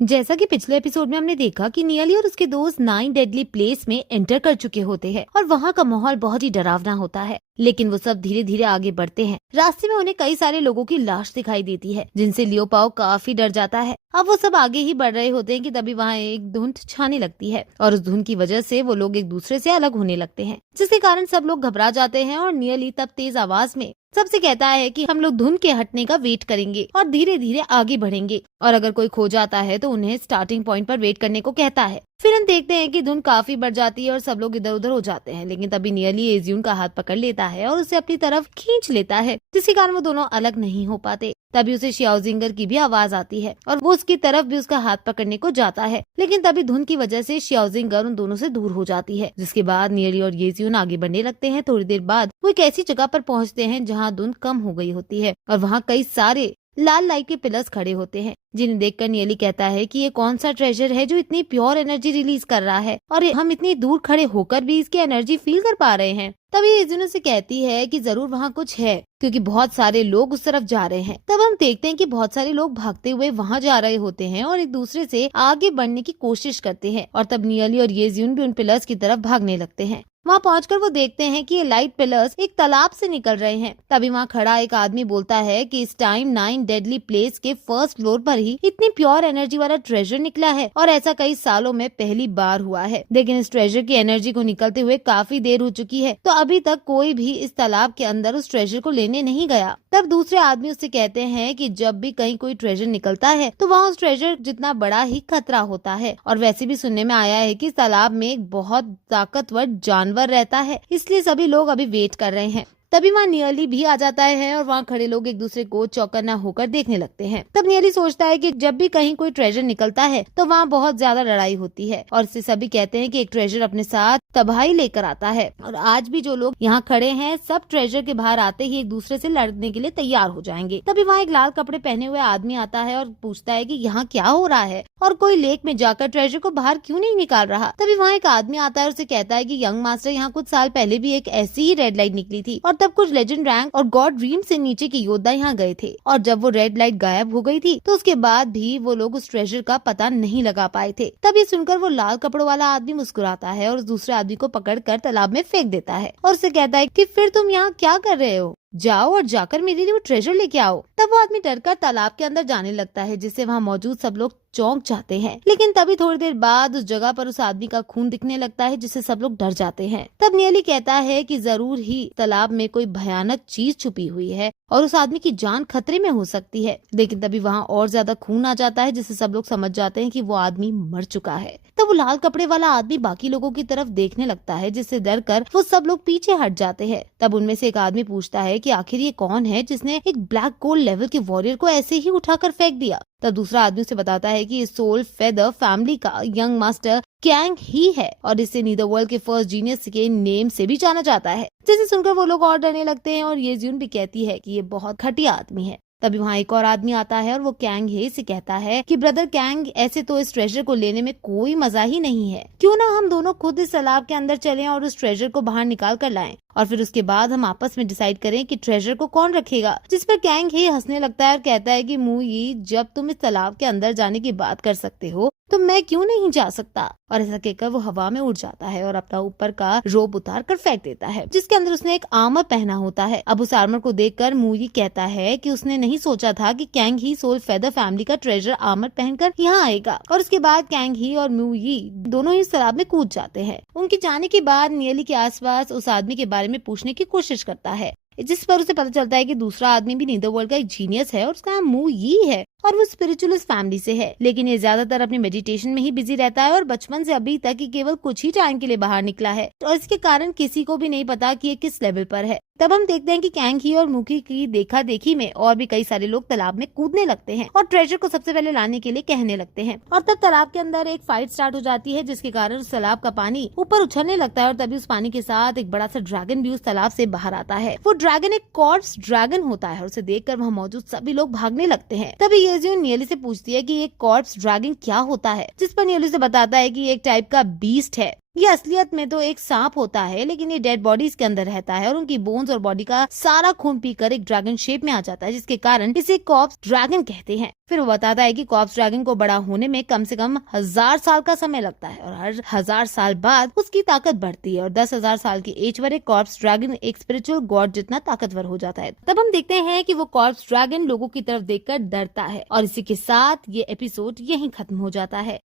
जैसा कि पिछले एपिसोड में हमने देखा कि नियली और उसके दोस्त 9 डेडली प्लेस में एंटर कर चुके होते हैं और वहाँ का माहौल बहुत ही डरावना होता है। लेकिन वो सब धीरे धीरे आगे बढ़ते हैं। रास्ते में उन्हें कई सारे लोगों की लाश दिखाई देती है, जिनसे लियो पाओ काफी डर जाता है। अब वो सब आगे ही बढ़ रहे होते हैं कि तभी वहाँ एक धुंध छाने लगती है और उस धुंध की वजह से वो लोग एक दूसरे से अलग होने लगते हैं, जिसके कारण सब लोग घबरा जाते हैं। और नियली तब तेज आवाज में सबसे कहता है कि हम लोग धुंध के हटने का वेट करेंगे और धीरे धीरे आगे बढ़ेंगे, और अगर कोई खो जाता है तो उन्हें स्टार्टिंग पॉइंट पर वेट करने को कहता है। फिर हम देखते हैं कि धुंध काफी बढ़ जाती है और सब लोग इधर उधर हो जाते हैं, लेकिन तभी नियली एजियून का हाथ पकड़ लेता है और उसे अपनी तरफ खींच लेता है, जिसके कारण वो दोनों अलग नहीं हो पाते। तभी उसे शियाओजिंगर की भी आवाज आती है और वो उसकी तरफ भी उसका हाथ पकड़ने को जाता है, लेकिन तभी धुंध की वजह से शियाओजिंगर उन दोनों से दूर हो जाती है। जिसके बाद नियली और येजियून आगे बढ़ने लगते हैं। थोड़ी देर बाद वो एक ऐसी जगह पर पहुंचते हैं जहां धुंध कम हो गई होती है और वहां कई सारे लाल लाइट के पिलर्स खड़े होते हैं, जिन्हें देखकर नियली कहता है कि ये कौन सा ट्रेजर है जो इतनी प्योर एनर्जी रिलीज कर रहा है और हम इतनी दूर खड़े होकर भी इसकी एनर्जी फील कर पा रहे हैं। तभी एजुन से कहती है कि जरूर वहाँ कुछ है, क्योंकि बहुत सारे लोग उस तरफ जा रहे हैं। तब हम देखते हैं कि बहुत सारे लोग भागते हुए वहाँ जा रहे होते हैं और एक दूसरे से आगे बढ़ने की कोशिश करते हैं, और तब नियली और येजियून भी उन पिलर्स की तरफ भागने लगते हैं। वहाँ पहुंचकर वो देखते हैं कि ये लाइट पिलर्स एक तालाब से निकल रहे हैं। तभी वहाँ खड़ा एक आदमी बोलता है कि इस टाइम 9 डेडली प्लेस के फर्स्ट फ्लोर पर ही इतनी प्योर एनर्जी वाला ट्रेजर निकला है और ऐसा कई सालों में पहली बार हुआ है। लेकिन इस ट्रेजर की एनर्जी को निकलते हुए काफी देर हो चुकी है, तो अभी तक कोई भी इस तालाब के अंदर उस ट्रेजर को लेने नहीं गया। तब दूसरे आदमी उससे कहते हैं कि जब भी कहीं कोई ट्रेजर निकलता है तो वहाँ उस ट्रेजर जितना बड़ा ही खतरा होता है, और वैसे भी सुनने में आया है कि इस तालाब में एक बहुत ताकतवर जानवर रहता है, इसलिए सभी लोग अभी वेट कर रहे हैं। तभी वहाँ नियली भी आ जाता है और वहाँ खड़े लोग एक दूसरे को चौकन्ना होकर देखने लगते हैं। तब नियली सोचता है कि जब भी कहीं कोई ट्रेजर निकलता है तो वहाँ बहुत ज्यादा लड़ाई होती है, और इससे सभी कहते हैं कि एक ट्रेजर अपने साथ तबाही लेकर आता है। और आज भी जो लोग यहाँ खड़े हैं सब ट्रेजर के बाहर आते ही एक दूसरे से लड़ने के लिए तैयार हो जाएंगे। तभी वहाँ एक लाल कपड़े पहने हुए आदमी आता है और पूछता है कि यहाँ क्या हो रहा है और कोई लेक में जाकर ट्रेजर को बाहर क्यों नहीं निकाल रहा। तभी वहाँ एक आदमी आता है और उसे कहता है कि यंग मास्टर, यहाँ कुछ साल पहले भी एक ऐसी ही रेड लाइट निकली थी और तब कुछ लेजेंड रैंक और गॉड ड्रीम से नीचे के योद्धा यहाँ गए थे, और जब वो रेड लाइट गायब हो गई थी तो उसके बाद भी वो लोग उस ट्रेजर का पता नहीं लगा पाए थे। तभी सुनकर वो लाल कपड़ों वाला आदमी मुस्कुराता है और उस दूसरे आदमी को पकड़कर तालाब में फेंक देता है और उसे कहता है कि फिर तुम यहाँ क्या कर रहे हो, जाओ और जाकर मेरे लिए वो ट्रेजर लेके आओ। तब वो आदमी डरकर तालाब के अंदर जाने लगता है, जिससे वहाँ मौजूद सब लोग चौंक जाते हैं। लेकिन तभी थोड़ी देर बाद उस जगह पर उस आदमी का खून दिखने लगता है, जिससे सब लोग डर जाते हैं। तब नियली कहता है कि जरूर ही तालाब में कोई भयानक चीज छुपी हुई है और उस आदमी की जान खतरे में हो सकती है। लेकिन तभी वहाँ और ज्यादा खून आ जाता है, जिससे सब लोग समझ जाते हैं कि वो आदमी मर चुका है। तब वो लाल कपड़े वाला आदमी बाकी लोगों की तरफ देखने लगता है, जिससे डर कर वो सब लोग पीछे हट जाते हैं। तब उनमें से एक आदमी पूछता है कि आखिर ये कौन है जिसने एक ब्लैक गोल्ड लेवल के वॉरियर को ऐसे ही उठाकर फेंक दिया। तब दूसरा आदमी उसे बताता है कि सोल फेदर फैमिली का यंग मास्टर कैंग ही है और इसे नीदरवर्ल्ड के फर्स्ट जीनियस के नेम से भी जाना जाता है। जिसे सुनकर वो लोग और डरने लगते हैं और येजियून भी कहती है कि ये बहुत घटिया आदमी है। तभी वहाँ एक और आदमी आता है और वो कैंग हे से कहता है कि ब्रदर कैंग, ऐसे तो इस ट्रेजर को लेने में कोई मजा ही नहीं है, क्यों ना हम दोनों खुद इस तालाब के अंदर चलें और उस ट्रेजर को बाहर निकाल कर लाएं, और फिर उसके बाद हम आपस में डिसाइड करें कि ट्रेजर को कौन रखेगा। जिस पर कैंग हे हंसने लगता है और कहता है कि मुई, जब तुम इस तालाब के अंदर जाने की बात कर सकते हो तो मैं क्यों नहीं जा सकता। और ऐसा कहकर वो हवा में उड़ जाता है और अपना ऊपर का रोब उतार कर फेंक देता है, जिसके अंदर उसने एक आर्मर पहना होता है। अब उस आर्मर को देखकर मुई कहता है कि उसने नहीं सोचा था कि कैंग ही सोल फेदर फैमिली का ट्रेजर आर्मर पहनकर यहाँ आएगा। और उसके बाद कैंग ही और मुई दोनों ही तालाब में कूद जाते हैं। उनके जाने के बाद नियली के आसपास उस आदमी के बारे में पूछने की कोशिश करता है, जिस पर उसे पता चलता है कि दूसरा आदमी भी नीदरवर्ल्ड का एक जीनियस है और उसका नाम मू यी है और वो स्पिरिचुअलिस्ट फैमिली से है, लेकिन ये ज्यादातर अपने मेडिटेशन में ही बिजी रहता है और बचपन से अभी तक ही केवल कुछ ही टाइम के लिए बाहर निकला है, और इसके कारण किसी को भी नहीं पता कि ये किस लेवल पर है। तब हम देखते हैं कि कैंग ही और मुकी की देखा देखी में और भी कई सारे लोग तालाब में कूदने लगते हैं और ट्रेजर को सबसे पहले लाने के लिए कहने लगते हैं, और तब तालाब के अंदर एक फाइट स्टार्ट हो जाती है, जिसके कारण उस तालाब का पानी ऊपर उछलने लगता है और तभी उस पानी के साथ एक बड़ा सा ड्रैगन भी उस तालाब से बाहर आता है। वो ड्रैगन एक कॉर्प्स ड्रैगन होता है और उसे देखकर वहाँ मौजूद सभी लोग भागने लगते हैं। तभी येजियून नियली से पूछती है कि एक कॉर्प्स ड्रैगन क्या होता है, जिस पर नियली से बताता है कि एक टाइप का बीस्ट है। ये असलियत में तो एक सांप होता है, लेकिन ये डेड बॉडीज के अंदर रहता है और उनकी बोन्स और बॉडी का सारा खून पीकर एक ड्रैगन शेप में आ जाता है, जिसके कारण इसे कॉर्प्स ड्रैगन कहते हैं। फिर वो बताता है कि कॉर्प्स ड्रैगन को बड़ा होने में कम से कम 1000 साल का समय लगता है और हर 1000 साल बाद उसकी ताकत बढ़ती है और 10,000 साल की एज पर एक कॉर्प्स ड्रैगन एक स्पिरिचुअल गॉड जितना ताकतवर हो जाता है। तब हम देखते हैं कि वो कॉर्प्स ड्रैगन लोगों की तरफ देखकर डरता है और इसी के साथ ये एपिसोड यहीं खत्म हो जाता है।